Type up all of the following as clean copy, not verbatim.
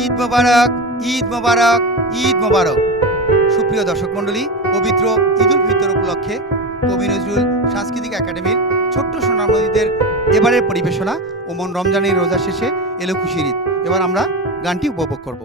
ঈদ মোবারক, ঈদ মোবারক, ঈদ মোবারক। সুপ্রিয় দর্শক মণ্ডলী, পবিত্র ঈদ উল ফিতর উপলক্ষে কবি নজরুল সাংস্কৃতিক একাডেমির ছোট্ট সোনামণিদের এবারের পরিবেশনা ওমন রমজানের রোজা শেষে এলো খুশির ঈদ। এবার আমরা গানটি উপভোগ করব।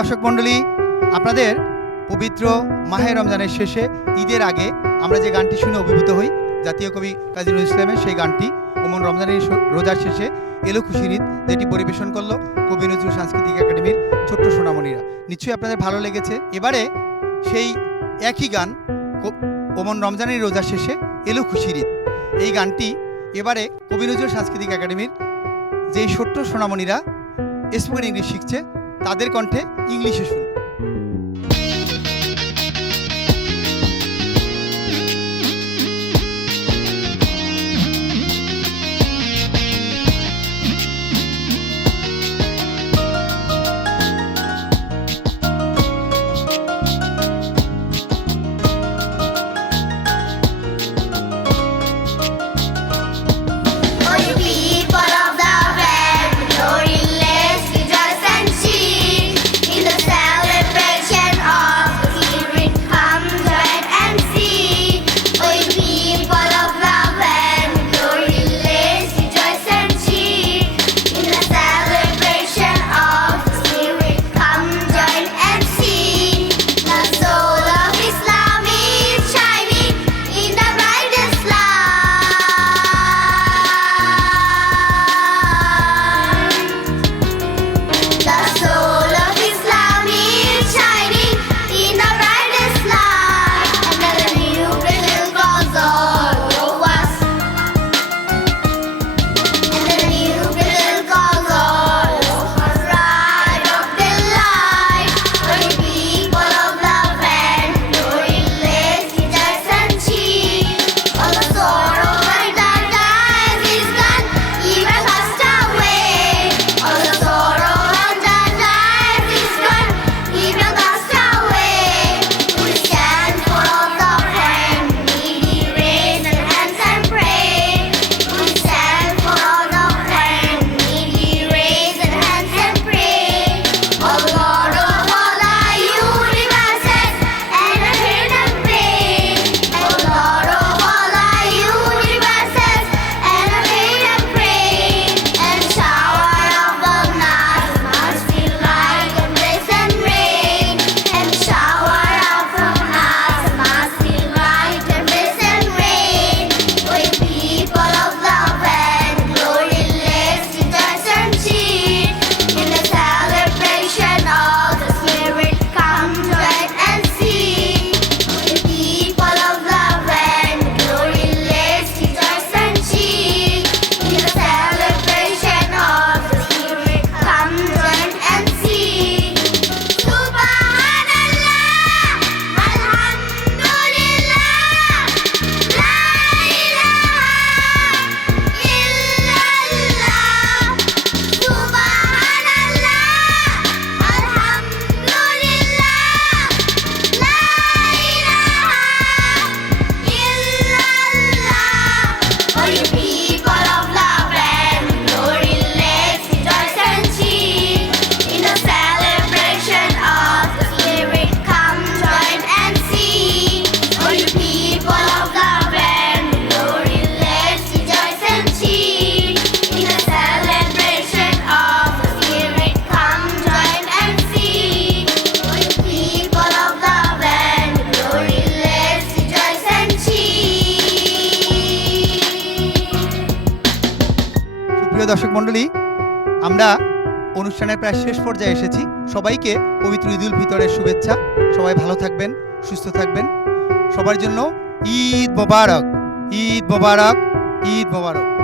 দর্শক মণ্ডলী, আপনাদের পবিত্র মাহে রমজানের শেষে ঈদের আগে আমরা যে গানটি শুনে অভিভূত হই, জাতীয় কবি কাজী নজরুল ইসলামের সেই গানটি ওমন রমজানের রোজার শেষে এলো খুশির ঈদ, যেটি পরিবেশন করলো কবি নজরুল সাংস্কৃতিক একাডেমির ছোট্ট সোনামণিরা। নিশ্চয়ই আপনাদের ভালো লেগেছে। এবারে সেই একই গান ওমন রমজানের রোজার শেষে এলো খুশির ঈদ, এই গানটি এবারে কবি নজরুল সাংস্কৃতিক একাডেমির যেই ছোট্ট সোনামণিরা স্পোকেন ইংলিশ শিখছে তাদের কণ্ঠে ইংলিশে শুনুন। প্রিয় দর্শক মণ্ডলী, আমরা অনুষ্ঠানের প্রায় শেষ পর্যায়ে এসেছি। সবাইকে পবিত্র ঈদুল ফিতরের শুভেচ্ছা। সবাই ভালো থাকবেন, সুস্থ থাকবেন। সবার জন্য ঈদ মোবারক, ঈদ মোবারক, ঈদ মোবারক।